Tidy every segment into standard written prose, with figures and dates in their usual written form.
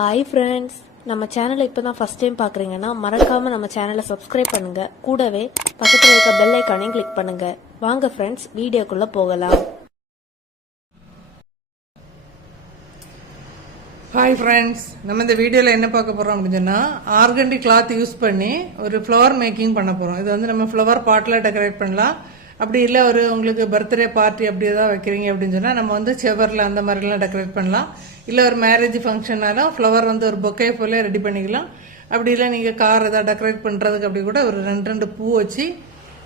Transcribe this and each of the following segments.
Hi friends, நம்ம சேனலை இப்போ தான் ஃபஸ்ட் டைம் பார்க்குறீங்கன்னா மறக்காமல் நம்ம சேனலை சப்ஸ்கிரைப் பண்ணுங்கள். கூடவே பக்கத்தில் இருக்க பெல் ஐக்கானையும் கிளிக் பண்ணுங்கள். வாங்க ஃப்ரெண்ட்ஸ், வீடியோக்குள்ளே போகலாம். ஹாய் ஃப்ரெண்ட்ஸ், நம்ம இந்த வீடியோவில் என்ன பார்க்க போகிறோம் அப்படின்னு சொன்னால், ஆர்கண்டி கிளாத் யூஸ் பண்ணி ஒரு ஃப்ளவர் மேக்கிங் பண்ண போகிறோம். இது வந்து நம்ம ஃப்ளவர் பாட்டில் டெக்கரேட் பண்ணலாம். அப்படி இல்லை ஒரு உங்களுக்கு பர்த்டே பார்ட்டி அப்படி ஏதாவது வைக்கிறீங்க அப்படின்னு சொன்னால் நம்ம வந்து செவரில் அந்த மாதிரிலாம் டெக்கரேட் பண்ணலாம். இல்லை ஒரு மேரேஜ் ஃபங்க்ஷனாலும் ஃப்ளவர் வந்து ஒரு பொக்கே போல ரெடி பண்ணிக்கலாம். அப்படி இல்லை நீங்கள் கார் ஏதாவது டெக்கரேட் பண்ணுறதுக்கு அப்படி கூட ஒரு ரெண்டு பூ வச்சு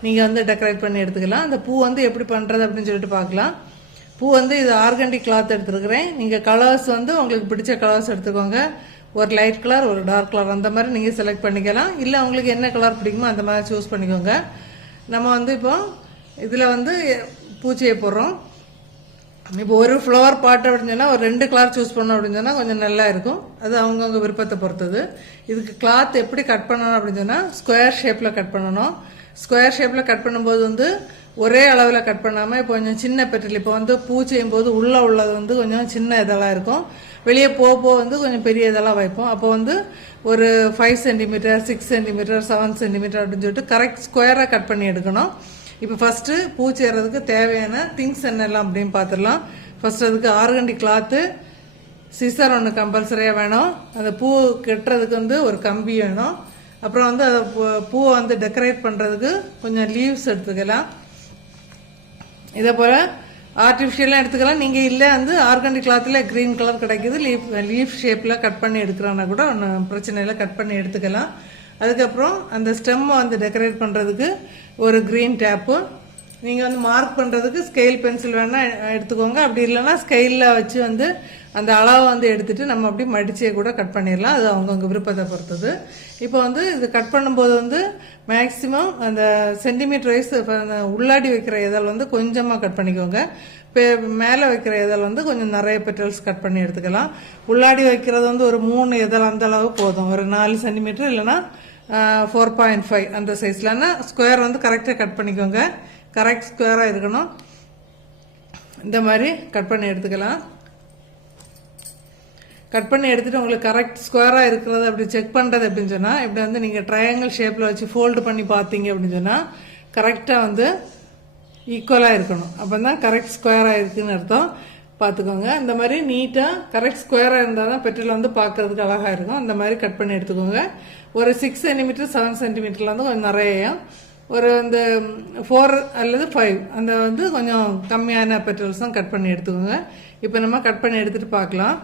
நீங்கள் வந்து டெக்கரேட் பண்ணி எடுத்துக்கலாம். அந்த பூ வந்து எப்படி பண்ணுறது அப்படின்னு சொல்லிட்டு பார்க்கலாம். பூ வந்து இது ஆர்கண்டி கிளாத் எடுத்துருக்கிறேன். நீங்கள் கலர்ஸ் வந்து உங்களுக்கு பிடிச்ச கலர்ஸ் எடுத்துக்கோங்க. ஒரு லைட் கலர், ஒரு டார்க் கலர் அந்த மாதிரி நீங்கள் செலக்ட் பண்ணிக்கலாம். இல்லை உங்களுக்கு என்ன கலர் பிடிக்குமோ அந்த மாதிரி சூஸ் பண்ணிக்கோங்க. நம்ம வந்து இப்போ இதில் வந்து பூச்சியை போடுறோம். இப்போ ஒரு ஃப்ளவர் பாட் அப்படின்னு சொன்னால் ஒரு 2 கலர் சூஸ் பண்ணோம் அப்படின்னு சொன்னால் கொஞ்சம் நல்லா இருக்கும். அது அவங்கவுங்க விருப்பத்தை பொறுத்தது. இதுக்கு கிளாத் எப்படி கட் பண்ணணும் அப்படின்னு சொன்னால் ஸ்கொயர் ஷேப்பில் கட் பண்ணணும். ஸ்கொயர் ஷேப்பில் கட் பண்ணும்போது வந்து ஒரே அளவில் கட் பண்ணாமல் இப்போ கொஞ்சம் சின்ன பெட்டில் இப்போ வந்து பூ செய்யும் போது உள்ளே உள்ளது வந்து கொஞ்சம் சின்ன இதெல்லாம் இருக்கும். வெளியே போக வந்து கொஞ்சம் பெரிய இதெல்லாம் வைப்போம். அப்போ வந்து ஒரு 5 சென்டிமீட்டர், 6 சென்டிமீட்டர், 7 சென்டிமீட்டர் அப்படின்னு சொல்லிட்டு கரெக்ட் ஸ்கொயராக கட் பண்ணி எடுக்கணும். இப்போ ஃபஸ்ட்டு பூ செய்கிறதுக்கு தேவையான திங்ஸ் என்னெல்லாம் அப்படின்னு பார்த்துடலாம். ஃபஸ்ட் அதுக்கு ஆர்கண்டி கிளாத்து, சிசர் ஒன்று கம்பல்சரியாக வேணும். அந்த பூ கட்டுறதுக்கு வந்து ஒரு கம்பி வேணும். அப்புறம் வந்து அதை பூவை வந்து டெக்கரேட் பண்ணுறதுக்கு கொஞ்சம் லீவ்ஸ் எடுத்துக்கலாம். இதே போல் ஆர்டிஃபிஷியலாக எடுத்துக்கலாம். நீங்கள் இல்லை வந்து ஆர்கண்டி கிளாத்தில் க்ரீன் கலர் கிடைக்குது, லீஃப் ஷேப்பில் கட் பண்ணி எடுக்கிறான்னா கூட ஒன்றும் பிரச்சனை இல்லை, கட் பண்ணி எடுத்துக்கலாம். அதுக்கப்புறம் அந்த ஸ்டெம்மை வந்து டெக்கரேட் பண்ணுறதுக்கு ஒரு க்ரீன் டேப்பு. நீங்கள் வந்து மார்க் பண்ணுறதுக்கு ஸ்கெயில் பென்சில் வேணால் எடுத்துக்கோங்க. அப்படி இல்லைன்னா ஸ்கெயிலில் வச்சு வந்து அந்த அளவை வந்து எடுத்துகிட்டு நம்ம அப்படி மடிச்சே கூட கட் பண்ணிடலாம். அது அவங்கவுங்க விருப்பத்தை பொறுத்தது. இப்போ வந்து இது கட் பண்ணும்போது வந்து மேக்ஸிமம் அந்த சென்டிமீட்டர் வைஸ் உள்ளாடி வைக்கிற இதழ் வந்து கொஞ்சமாக கட் பண்ணிக்கோங்க. இப்போ மேலே வைக்கிற இதழ் வந்து கொஞ்சம் நிறைய பெட்டல்ஸ் கட் பண்ணி எடுத்துக்கலாம். உள்ளாடி வைக்கிறது வந்து ஒரு 3 இதழ் அந்த அளவு போதும். ஒரு 4 சென்டிமீட்டர் இல்லைன்னா 4.5 அந்த சைஸ்லன்னா ஸ்கொயர் வந்து கரெக்டாக கட் பண்ணிக்கோங்க. கரெக்ட் ஸ்கொயராக இருக்கணும். இந்த மாதிரி கட் பண்ணி எடுத்துக்கலாம். கட் பண்ணி எடுத்துகிட்டு உங்களுக்கு கரெக்ட் ஸ்கொயராக இருக்கிறது அப்படி செக் பண்ணுறது அப்படின்னு சொன்னால், இப்படி வந்து நீங்கள் ட்ரையாங்கிள் ஷேப்பில் வச்சு ஃபோல்டு பண்ணி பார்த்தீங்க அப்படின்னு சொன்னால் கரெக்டாக வந்து ஈக்குவலாக இருக்கணும். அப்போ தான் கரெக்ட் ஸ்கொயராக இருக்குதுன்னு அர்த்தம். பார்த்துக்கோங்க. இந்த மாதிரி நீட்டாக கரெக்ட் ஸ்கொயராக இருந்தால் தான் பெட்டில் வந்து பார்க்கறதுக்கு அழகாக இருக்கும். அந்த மாதிரி கட் பண்ணி எடுத்துக்கோங்க. ஒரு 6 சென்டிமீட்டர், 7 சென்டிமீட்டரில் வந்து கொஞ்சம் நிறைய, ஒரு இந்த 4 அல்லது 5 அந்த வந்து கொஞ்சம் கம்மியான பெட்டல்ஸ் தான் கட் பண்ணி எடுத்துக்கோங்க. இப்போ நம்ம கட் பண்ணி எடுத்துகிட்டு பார்க்கலாம்.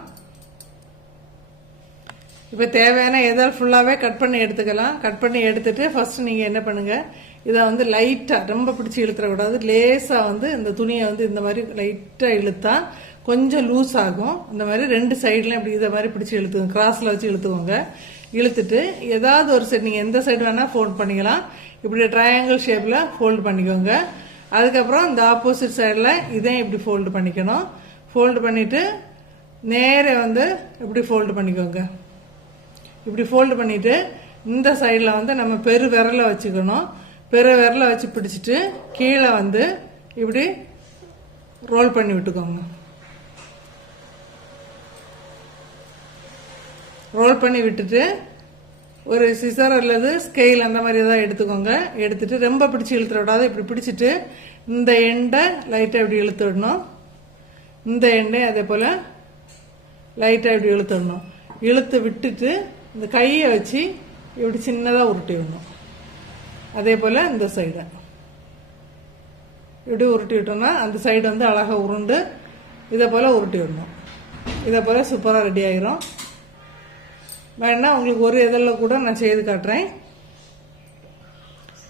இப்போ தேவையான எதாவது ஃபுல்லாகவே கட் பண்ணி எடுத்துக்கலாம். கட் பண்ணி எடுத்துகிட்டு ஃபஸ்ட்டு நீங்கள் என்ன பண்ணுங்கள், இதை வந்து லைட்டாக ரொம்ப பிடிச்சி இழுத்துடக்கூடாது. லேசாக வந்து இந்த துணியை வந்து இந்த மாதிரி லைட்டாக இழுத்தா கொஞ்சம் லூஸ் ஆகும். இந்த மாதிரி 2 சைட்லையும் இப்படி இதை மாதிரி பிடிச்சி இழுத்துக்கோங்க. கிராஸில் வச்சு இழுத்துக்கோங்க. இழுத்துட்டு ஏதாவது ஒரு சைடு நீங்கள் எந்த சைடு வேணால் ஃபோல்ட் பண்ணிக்கலாம். இப்படி ட்ரையாங்கிள் ஷேப்பில் ஃபோல்டு பண்ணிக்கோங்க. அதுக்கப்புறம் இந்த ஆப்போசிட் சைடில் இதையும் இப்படி ஃபோல்டு பண்ணிக்கணும். ஃபோல்டு பண்ணிவிட்டு நேரே வந்து இப்படி ஃபோல்டு பண்ணிக்கோங்க. இப்படி ஃபோல்டு பண்ணிவிட்டு இந்த சைடில் வந்து நம்ம பெரு விரலை வச்சுக்கணும். பெரு விரலை வச்சு பிடிச்சிட்டு கீழே வந்து இப்படி ரோல் பண்ணி விட்டுக்கோங்க. ரோல் பண்ணி விட்டுட்டு ஒரு சிசர் அல்லது ஸ்கெயில் அந்த மாதிரி தான் எடுத்துக்கோங்க. எடுத்துட்டு ரொம்ப பிடிச்சி இழுத்துட விடாது. இப்படி பிடிச்சிட்டு இந்த எண்டை லைட்டாக இப்படி இழுத்து விடணும். இந்த எண்டை அதே போல் லைட்டாக இப்படி இழுத்து விடணும். இழுத்து விட்டுட்டு இந்த கையை வச்சு இப்படி சின்னதாக உருட்டி விடணும். அதே போல் இந்த சைடை இப்படி உருட்டி விட்டோம்னா அந்த சைடு வந்து அழகாக உருண்டு இதை போல் உருட்டி விடணும். இதை போல் சூப்பராக ரெடி ஆகிரும். வேணா உங்களுக்கு ஒரு இதழில் கூட நான் செய்து காட்டுறேன்.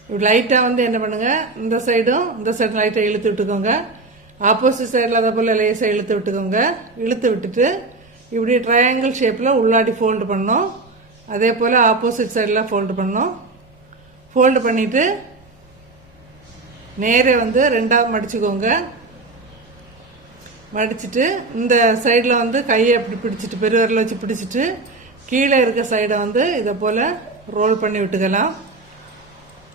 இப்படி லைட்டாக வந்து என்ன பண்ணுங்கள், இந்த சைடும் இந்த சைடு லைட்டாக இழுத்து விட்டுக்கோங்க. ஆப்போசிட் சைடில் அதை போல் லேசாக இழுத்து விட்டுக்கோங்க. இழுத்து விட்டுட்டு இப்படி ட்ரையாங்கிள் ஷேப்பில் உள்ளாடி ஃபோல்டு பண்ணணும். அதே போல் ஆப்போசிட் சைடில் ஃபோல்டு பண்ணணும். ஃபோல்டு பண்ணிவிட்டு நேரே வந்து 2ஆக மடிச்சுக்கோங்க. மடிச்சுட்டு இந்த சைடில் வந்து கையை அப்படி பிடிச்சிட்டு பெருவிரலை வச்சு பிடிச்சிட்டு கீழே இருக்க சைடை வந்து இதை போல் ரோல் பண்ணி விட்டுக்கலாம்.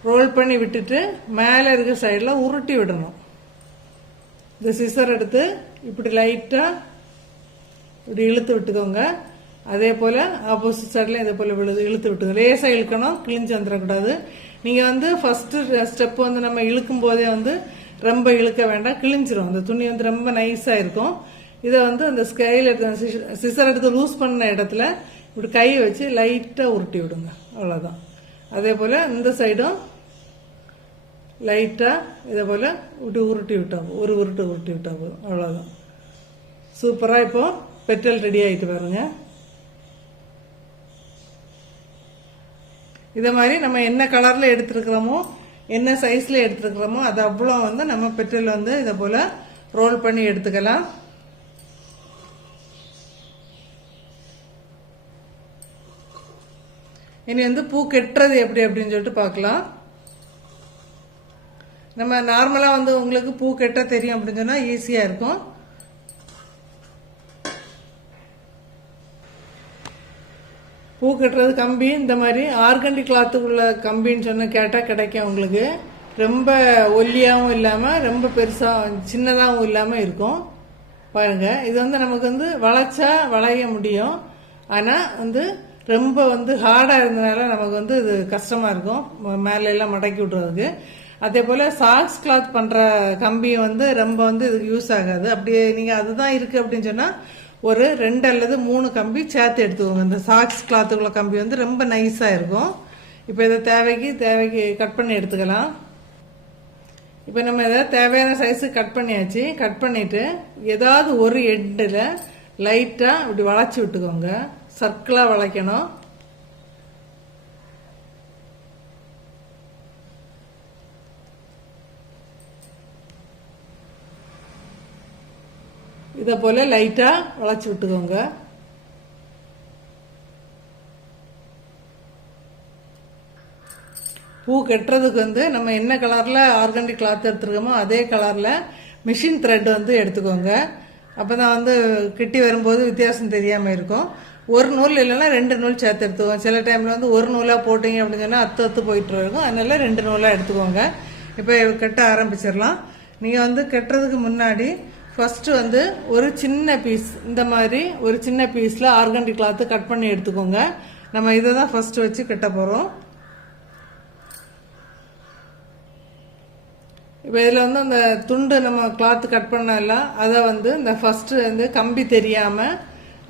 ரோல் பண்ணி விட்டுட்டு மேலே இருக்க சைடில் உருட்டி விடணும். இந்த சிசர் எடுத்து இப்படி லைட்டாக இப்படி இழுத்து விட்டுக்கோங்க. அதே போல் ஆப்போசிட் சைட்லையும் இதே போல் இழுத்து விட்டுங்க. லேசாக இழுக்கணும், கிழிஞ்சு வந்துடக்கூடாது. நீங்கள் வந்து ஃபஸ்ட்டு ஸ்டெப் வந்து நம்ம இழுக்கும் போதே வந்து ரொம்ப இழுக்க வேண்டாம், கிழிஞ்சிரும். அந்த துணி வந்து ரொம்ப நைஸாக இருக்கும். இதை வந்து அந்த ஸ்கேல் எடுத்து சிசர் எடுத்து லூஸ் பண்ண இடத்துல இப்படி கை வச்சு லைட்டாக உருட்டி விடுங்க, அவ்வளோதான். அதே போல் இந்த சைடும் லைட்டாக இதே போல் இப்படி உருட்டி விட்டா ஒரு உருட்டு உருட்டி விட்டா போதும், அவ்வளோதான். சூப்பராக இப்போ பெட்டல் ரெடி ஆகிட்டு பாருங்க. இதை மாதிரி நம்ம என்ன கலரில் எடுத்துருக்கிறோமோ என்ன சைஸில் எடுத்துருக்கிறோமோ அது அவ்வளோ வந்து நம்ம பெட்டல் வந்து இதை போல் ரோல் பண்ணி எடுத்துக்கலாம். இனி வந்து பூ கெட்டுறது எப்படி அப்படின்னு சொல்லிட்டு பார்க்கலாம். நம்ம நார்மலாக வந்து உங்களுக்கு பூ கெட்ட தெரியும் அப்படின்னு சொன்னால் ஈஸியாக இருக்கும். பூ கட்டுறது கம்பி இந்த மாதிரி ஆர்கண்டி கிளாத்துக்குள்ள கம்பின்னு சொன்ன கேட்டால் கிடைக்கும் உங்களுக்கு. ரொம்ப ஒல்லியாகவும் இல்லாமல் ரொம்ப பெருசாக சின்னதாகவும் இல்லாமல் இருக்கும். பாருங்கள், இது வந்து நமக்கு வந்து வளைச்சா வளைய முடியும். ஆனால் வந்து ரொம்ப வந்து ஹார்டாக இருந்ததுனால நமக்கு வந்து இது கஷ்டமாக இருக்கும் மேலே எல்லாம் மடக்கி விட்றதுக்கு. அதே போல் சாக்ஸ் கிளாத் பண்ணுற கம்பி வந்து ரொம்ப வந்து இதுக்கு யூஸ் ஆகாது. அப்படியே நீங்கள் அதுதான் இருக்குது அப்படின்னு சொன்னால் ஒரு 2 அல்லது 3 கம்பி சேர்த்து எடுத்துக்கோங்க. இந்த சாக்ஸ் கிளாத்துக்குள்ள கம்பி வந்து ரொம்ப நைஸாக இருக்கும். இப்போ இதை தேவைக்கு கட் பண்ணி எடுத்துக்கலாம். இப்போ நம்ம இதை தேவையான சைஸுக்கு கட் பண்ணியாச்சு. கட் பண்ணிவிட்டு ஏதாவது ஒரு எண்டில் லைட்டாக இப்படி வளைச்சி விட்டுக்கோங்க. சர்க்கிளாக வளைக்கணும். இதை போல் லைட்டாக வளைச்சி விட்டுக்கோங்க. பூ கட்டுறதுக்கு வந்து நம்ம என்ன கலரில் ஆர்கண்டி கிளாத் எடுத்துருக்கோமோ அதே கலரில் மிஷின் த்ரெட் வந்து எடுத்துக்கோங்க. அப்போ தான் வந்து கிட்டி வரும்போது வித்தியாசம் தெரியாமல் இருக்கும். ஒரு நூல் இல்லைன்னா 2 நூல் சேர்த்து எடுத்துக்கோங்க. சில டைமில் வந்து ஒரு நூலாக போட்டிங்க அப்படின்னு சொன்னால் அத்து போயிட்டு இருக்கும். அதனால 2 நூலாக எடுத்துக்கோங்க. இப்போ கட்ட ஆரம்பிச்சிடலாம். நீங்கள் வந்து கட்டுறதுக்கு முன்னாடி ஃபஸ்ட்டு வந்து ஒரு சின்ன பீஸ் இந்த மாதிரி ஒரு சின்ன பீஸில் ஆர்கண்டி கிளாத்து கட் பண்ணி எடுத்துக்கோங்க. நம்ம இதை தான் ஃபஸ்ட்டு வச்சு கட்ட போகிறோம். இப்போ இதில் வந்து அந்த துண்டு நம்ம கிளாத்து கட் பண்ணல அதை வந்து இந்த ஃபஸ்ட்டு வந்து கம்பி தெரியாமல்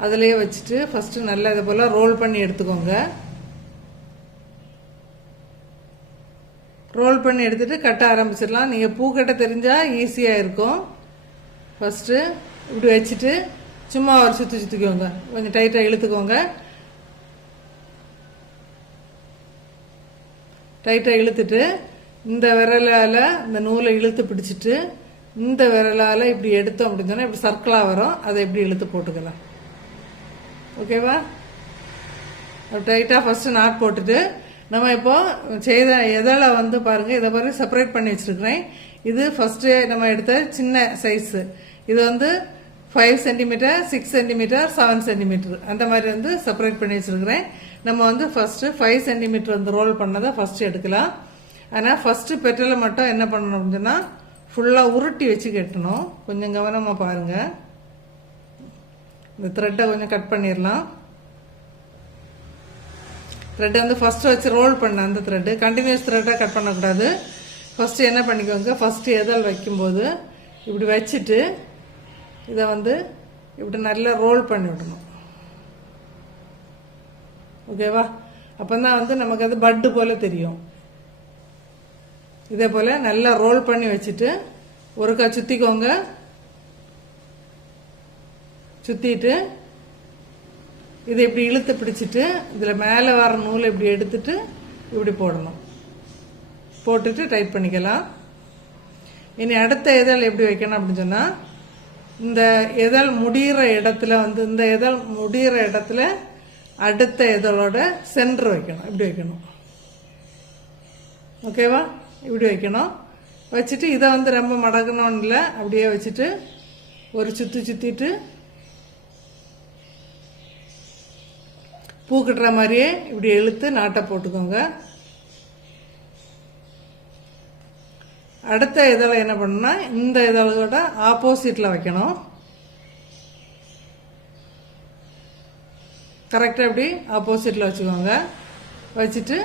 அதிலே வச்சுட்டு ஃபஸ்ட்டு நல்லா இதை போல் ரோல் பண்ணி எடுத்துக்கோங்க. ரோல் பண்ணி எடுத்துகிட்டு கட்ட ஆரம்பிச்சிடலாம். நீங்கள் பூ கட்ட தெரிஞ்சால் ஈஸியாக இருக்கும். ஃபஸ்ட்டு இப்படி வச்சுட்டு சும்மா ஒரு சுற்றிக்கோங்க. கொஞ்சம் டைட்டாக இழுத்துக்கோங்க. டைட்டாக இழுத்துட்டு இந்த விரலால் இந்த நூலை இழுத்து பிடிச்சிட்டு இந்த விரலால் இப்படி எடுத்தோம் அப்படின்னு சொன்னால் இப்படி சர்க்கிளாக வரும். அதை இப்படி இழுத்து போட்டுக்கலாம். ஓகேவா? டைட்டாக ஃபஸ்ட்டு நாட் போட்டுட்டு நம்ம இப்போ செய்த எதால வந்து பாருங்கள், இதை பாருங்க செப்பரேட் பண்ணி வச்சுருக்கிறேன். இது ஃபஸ்ட்டு நம்ம எடுத்த சின்ன சைஸு. இது வந்து 5 சென்டிமீட்டர் 6 சென்டிமீட்டர் 7 சென்டிமீட்டர் அந்த மாதிரி வந்து செப்பரேட் பண்ணி வச்சுருக்கிறேன். நம்ம வந்து ஃபஸ்ட்டு 5 சென்டிமீட்டர் வந்து ரோல் பண்ணதை ஃபஸ்ட்டு எடுக்கலாம். ஆனால் ஃபஸ்ட்டு பெட்டலை மட்டும் என்ன பண்ணணும் அப்படின்னா ஃபுல்லாக உருட்டி வச்சு கட்டணும். கொஞ்சம் கவனமாக பாருங்கள். இந்த த்ரெட்டை கொஞ்சம் கட் பண்ணிடலாம். த்ரெட்டை வந்து ஃபஸ்ட்டு வச்சு ரோல் பண்ண அந்த த்ரெட்டு கண்டினியூஸ் த்ரெட்டாக கட் பண்ணக்கூடாது. ஃபஸ்ட்டு என்ன பண்ணிக்கோங்க, ஃபஸ்ட்டு எதல் வைக்கும்போது இப்படி வச்சுட்டு இதை வந்து இப்படி நல்லா ரோல் பண்ணி விடணும். ஓகேவா? அப்போ தான் வந்து நமக்கு அது பட்டு போல் தெரியும். இதே போல் நல்லா ரோல் பண்ணி வச்சுட்டு ஒருக்கா சுற்றிக்கோங்க. சுற்றிட்டு இதை இப்படி இழுத்து பிடிச்சிட்டு இதில் மேலே வர நூலை இப்படி எடுத்துட்டு இப்படி போடணும். போட்டுட்டு டைட் பண்ணிக்கலாம். இனி அடுத்த இதழ் எப்படி வைக்கணும் அப்படின்னு சொன்னால் இந்த இதழ் முடிகிற இடத்துல வந்து இந்த இதழ் முடிகிற இடத்துல அடுத்த இதழோட சென்டர் வைக்கணும். இப்படி வைக்கணும். ஓகேவா? இப்படி வைக்கணும். வச்சுட்டு இதை வந்து ரொம்ப மடக்கணும்னு இல்லை, அப்படியே வச்சுட்டு ஒரு சுற்றிட்டு பூ கட்டுற மாதிரியே இப்படி இழுத்து நாட்டை போட்டுக்கோங்க. அடுத்த இதழை என்ன பண்ணணும்னா இந்த இதழோட ஆப்போசிட்டில் வைக்கணும். கரெக்டாக இப்படி ஆப்போசிட்டில் வச்சுக்கோங்க. வச்சுட்டு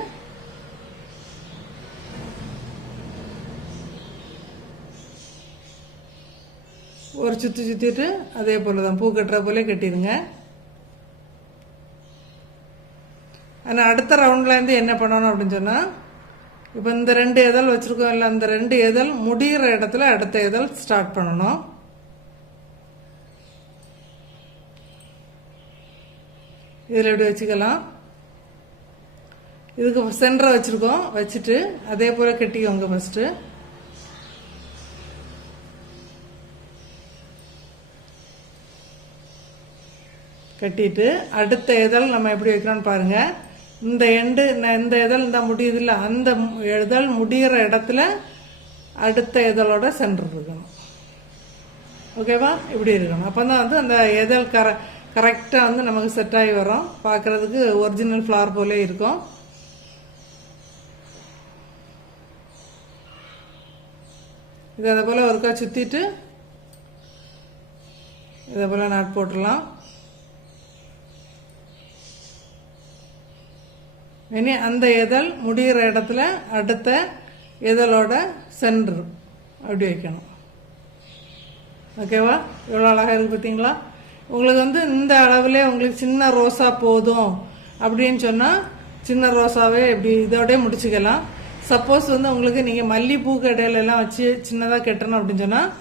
ஒரு சுற்றிட்டு அதே போல் தான் பூ கட்டுற போலே கட்டிடுங்க. ஆனால் அடுத்த ரவுண்ட்லேருந்து என்ன பண்ணணும் அப்படின்னு சொன்னால், இப்போ இந்த 2 இதழ் வச்சுருக்கோம் இல்லை, அந்த 2 இதழ் முடிகிற இடத்துல அடுத்த இதழ் ஸ்டார்ட் பண்ணணும். இதில் எப்படி வச்சுக்கலாம். இதுக்கு சென்டரை வச்சுருக்கோம். வச்சுட்டு அதே போல் கட்டிக்கோங்க. ஃபஸ்ட்டு கட்டிட்டு அடுத்த இதழ் நம்ம எப்படி வைக்கிறோம்னு பாருங்கள். இந்த இந்த இதழ் இந்த முடியுது இல்லை, அந்த இதழ் முடிகிற இடத்துல அடுத்த இதழோட சென்டர் இருக்கணும். ஓகேவா? இப்படி இருக்கணும். அப்போ தான் வந்து அந்த இதழ் கரெக்டாக வந்து நமக்கு செட் ஆகி வரும். பார்க்குறதுக்கு ஒரிஜினல் ஃப்ளவர் போலே இருக்கும். இது அதை போல் ஒருக்கா சுற்றிட்டு இதை போல் நாட் போட்டுடலாம். இனி அந்த இதழ் முடிகிற இடத்துல அடுத்த இதழோட சென்டர் அப்படி வைக்கணும். ஓகேவா? எவ்வளோ அழகாக இருக்குது பார்த்தீங்களா? உங்களுக்கு வந்து இந்த அளவுலே உங்களுக்கு சின்ன ரோஸா போதும் அப்படின்னு சொன்னால் சின்ன ரோஸாவே இப்படி இதோடய முடிச்சுக்கலாம். சப்போஸ் வந்து உங்களுக்கு நீங்கள் மல்லிகைப்பூ கடையிலெல்லாம் வச்சு சின்னதாக கட்டணும் அப்படின்னு சொன்னால்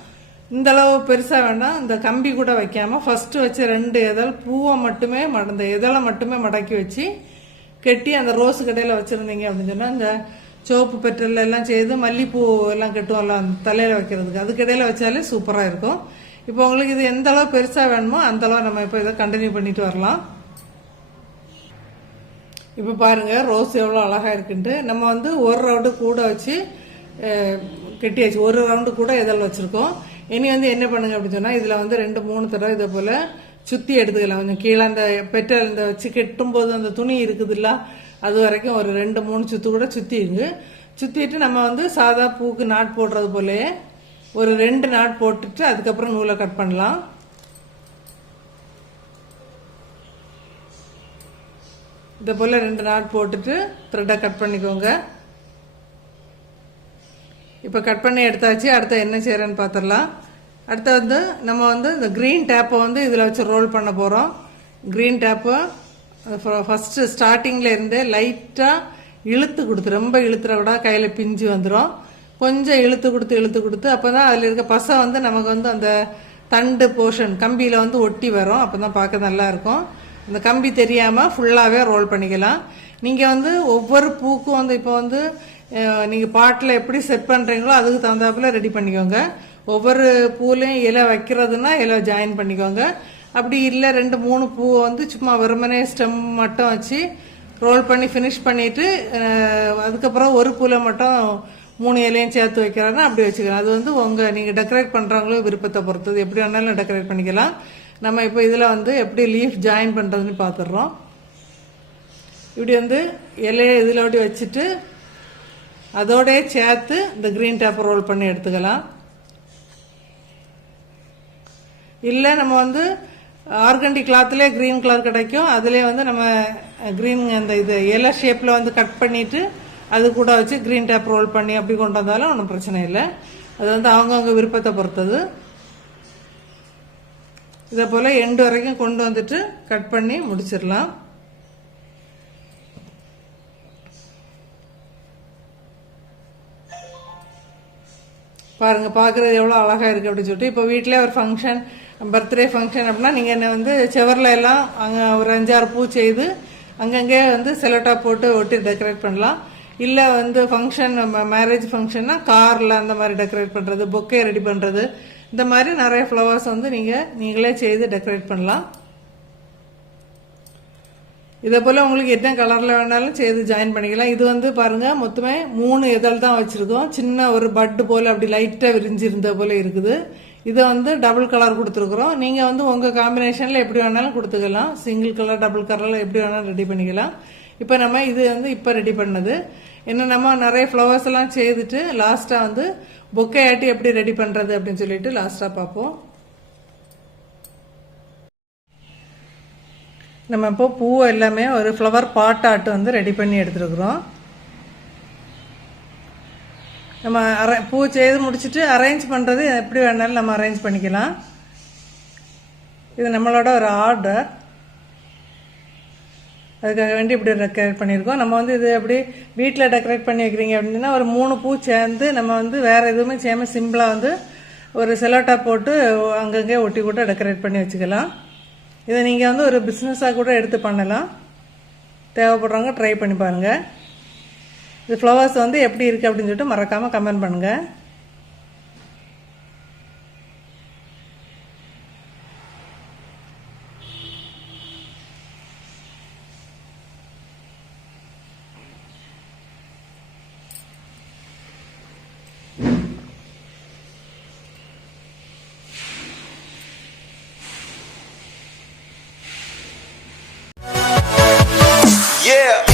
இந்த அளவு பெருசாக வேண்டாம். இந்த கம்பி கூட வைக்காமல் ஃபஸ்ட்டு வச்சு 2 இதழ் பூவை மட்டுமே இந்த இதழை மட்டுமே மடக்கி வச்சு கட்டி அந்த ரோஸு கடையில் வச்சுருந்தீங்க அப்படின்னு சொன்னால் இந்த சிவப்பு பெட்ரோல் எல்லாம் செய்து மல்லிகைப்பூ எல்லாம் கட்டுவோம்ல அந்த தலையில் வைக்கிறதுக்கு, அதுக்கு இடையில வச்சாலே சூப்பராக இருக்கும். இப்போ உங்களுக்கு இது எந்த அளவு பெருசாக வேணுமோ அந்த அளவு நம்ம இப்போ இதை கண்டினியூ பண்ணிட்டு வரலாம். இப்போ பாருங்கள் ரோஸ் எவ்வளோ அழகாக இருக்குன்ட்டு. நம்ம வந்து ஒரு ரவுண்டு கூட வச்சு கட்டியாச்சு. ஒரு ரவுண்டு கூட இதழ் வச்சுருக்கோம். இனி வந்து என்ன பண்ணுங்க அப்படின்னு சொன்னால் இதில் வந்து 2-3 தடவை இதை போல் சுற்றி எடுத்துக்கலாம். கொஞ்சம் கீழே அந்த பெட்ரோல் இந்த வச்சு கெட்டும்போது அந்த துணி இருக்குதுல்ல, அது வரைக்கும் ஒரு 2-3 சுற்று கூட சுற்றிடுங்க. சுற்றிட்டு நம்ம வந்து சாதா பூக்கு நாட் போடுறது போலே ஒரு 2 நாட் போட்டுட்டு அதுக்கப்புறம் நூலை கட் பண்ணலாம். இதை போல் 2 நாட் போட்டுட்டு த்ரெட்டை கட் பண்ணிக்கோங்க. இப்போ கட் பண்ணி எடுத்தாச்சு. அடுத்த என்ன செய்கிறேன்னு பார்த்துடலாம். அடுத்து வந்து நம்ம வந்து இந்த க்ரீன் டேப்பை வந்து இதில் வச்சு ரோல் பண்ண போகிறோம். க்ரீன் டேப்பை ஃபஸ்ட்டு ஸ்டார்டிங்கில் இருந்தே லைட்டாக இழுத்து கொடுத்து, ரொம்ப இழுத்துறவிட கையில் பிஞ்சு வந்துடும். கொஞ்சம் இழுத்து கொடுத்து அப்போ தான் அதில் இருக்க பசை வந்து நமக்கு வந்து அந்த தண்டு போர்ஷன் கம்பியில் வந்து ஒட்டி வரும். அப்போ தான் பார்க்க நல்லாயிருக்கும். அந்த கம்பி தெரியாமல் ஃபுல்லாகவே ரோல் பண்ணிக்கலாம். நீங்கள் வந்து ஒவ்வொரு பூக்கும் வந்து இப்போ வந்து நீங்கள் பாட்டில் எப்படி செட் பண்ணுறீங்களோ அதுக்கு தகுந்தாப்புல ரெடி பண்ணிக்கோங்க. ஒவ்வொரு பூலையும் இலை வைக்கிறதுனா இலை ஜாயின் பண்ணிக்கோங்க. அப்படி இல்லை 2-3 பூவை வந்து சும்மா வெறுமனே ஸ்டெம் மட்டும் வச்சு ரோல் பண்ணி ஃபினிஷ் பண்ணிவிட்டு அதுக்கப்புறம் ஒரு பூவில் மட்டும் 3 இலையும் சேர்த்து வைக்கிறாங்கன்னா அப்படி வச்சுக்கலாம். அது வந்து நீங்கள் டெக்கரேட் பண்ணுறவங்களும் விருப்பத்தை பொறுத்தது, எப்படி வேணாலும் டெக்கரேட் பண்ணிக்கலாம். நம்ம இப்போ இதில் வந்து எப்படி லீஃப் ஜாயின் பண்ணுறதுன்னு பார்த்துடுறோம். இப்படி வந்து இலையை இதில் அப்படி வச்சுட்டு அதோடய சேர்த்து இந்த க்ரீன் டேப்பை ரோல் பண்ணி எடுத்துக்கலாம். இல்லை நம்ம வந்து ஆர்கண்டி கிளாத்லேயே க்ரீன் கலர் கிடைக்கும், அதுலேயே வந்து நம்ம க்ரீன் அந்த இது இலை ஷேப்பில் வந்து கட் பண்ணிவிட்டு அது கூட வச்சு க்ரீன் டேப் ரோல் பண்ணி அப்படி கொண்டு வந்தாலும் ஒன்றும் பிரச்சனை இல்லை. அது வந்து அவங்கவுங்க விருப்பத்தை பொறுத்தது. இதை போல் எண்டு வரைக்கும் கொண்டு வந்துட்டு கட் பண்ணி முடிச்சிடலாம். பாருங்கள் பார்க்குறது எவ்வளோ அழகாக இருக்குது அப்படின்னு சொல்லிட்டு. இப்போ வீட்டிலே ஒரு ஃபங்க்ஷன், பர்த்டே ஃபங்க்ஷன் அப்படின்னா நீங்கள் என்ன வந்து செவரில் எல்லாம் அங்கே ஒரு 5-6 பூ செய்து அங்கங்கே வந்து செலோட்டாப் போட்டு ஒட்டி டெக்கரேட் பண்ணலாம். இல்லை வந்து ஃபங்க்ஷன் மேரேஜ் ஃபங்க்ஷன்னா காரில் அந்த மாதிரி டெக்கரேட் பண்ணுறது, பொக்கே ரெடி பண்ணுறது, இந்த மாதிரி நிறைய ஃப்ளவர்ஸ் வந்து நீங்களே செய்து டெக்கரேட் பண்ணலாம். இதே போல் உங்களுக்கு என்ன கலரில் வேணாலும் செய்து ஜாயின் பண்ணிக்கலாம். இது வந்து பாருங்கள் மொத்தமே 3 இதழ் தான் வச்சுருக்கோம். சின்ன ஒரு பட்டு போல் அப்படி லைட்டாக விரிஞ்சிருந்த போல் இருக்குது. இதை வந்து டபுள் கலர் கொடுத்துருக்குறோம். நீங்கள் வந்து உங்கள் காம்பினேஷனில் எப்படி வேணாலும் கொடுத்துக்கலாம். சிங்கிள் கலர் டபுள் கலரில் எப்படி வேணாலும் ரெடி பண்ணிக்கலாம். இப்போ நம்ம இது வந்து இப்போ ரெடி பண்ணது என்ன, நம்ம நிறைய ஃப்ளவர்ஸ் எல்லாம் செய்துட்டு லாஸ்ட்டாக வந்து பொக்கே ஆட்டி எப்படி ரெடி பண்ணுறது அப்படின்னு சொல்லிட்டு லாஸ்ட்டாக பார்ப்போம். நம்ம இப்போ பூ எல்லாமே ஒரு ஃப்ளவர் பாட் ஆட்டு வந்து ரெடி பண்ணி எடுத்துருக்குறோம். நம்ம பூ செய்து முடிச்சுட்டு அரேஞ்ச் பண்ணுறது எப்படி வேணாலும் நம்ம அரேஞ்ச் பண்ணிக்கலாம். இது நம்மளோட ஒரு ஆர்டர், அதுக்காக வேண்டி இப்படி டெக்கரேட் பண்ணியிருக்கோம். நம்ம வந்து இது எப்படி வீட்டில் டெக்கரேட் பண்ணி வைக்கிறீங்க அப்படின்னா ஒரு 3 பூ சேர்ந்து நம்ம வந்து வேறு எதுவுமே செய்யாமல் சிம்பிளாக வந்து ஒரு செலோட்டாப் போட்டு அங்கங்கே ஒட்டி கூட டெக்கரேட் பண்ணி வச்சுக்கலாம். இதை நீங்கள் வந்து ஒரு பிஸ்னஸாக கூட எடுத்து பண்ணலாம். தேவைப்படுறவங்க ட்ரை பண்ணி பாருங்கள். இது ஃப்ளவர்ஸ் வந்து எப்படி இருக்குது அப்படின்னு சொல்லிட்டு மறக்காமல் கமெண்ட் பண்ணுங்கள். Yeah.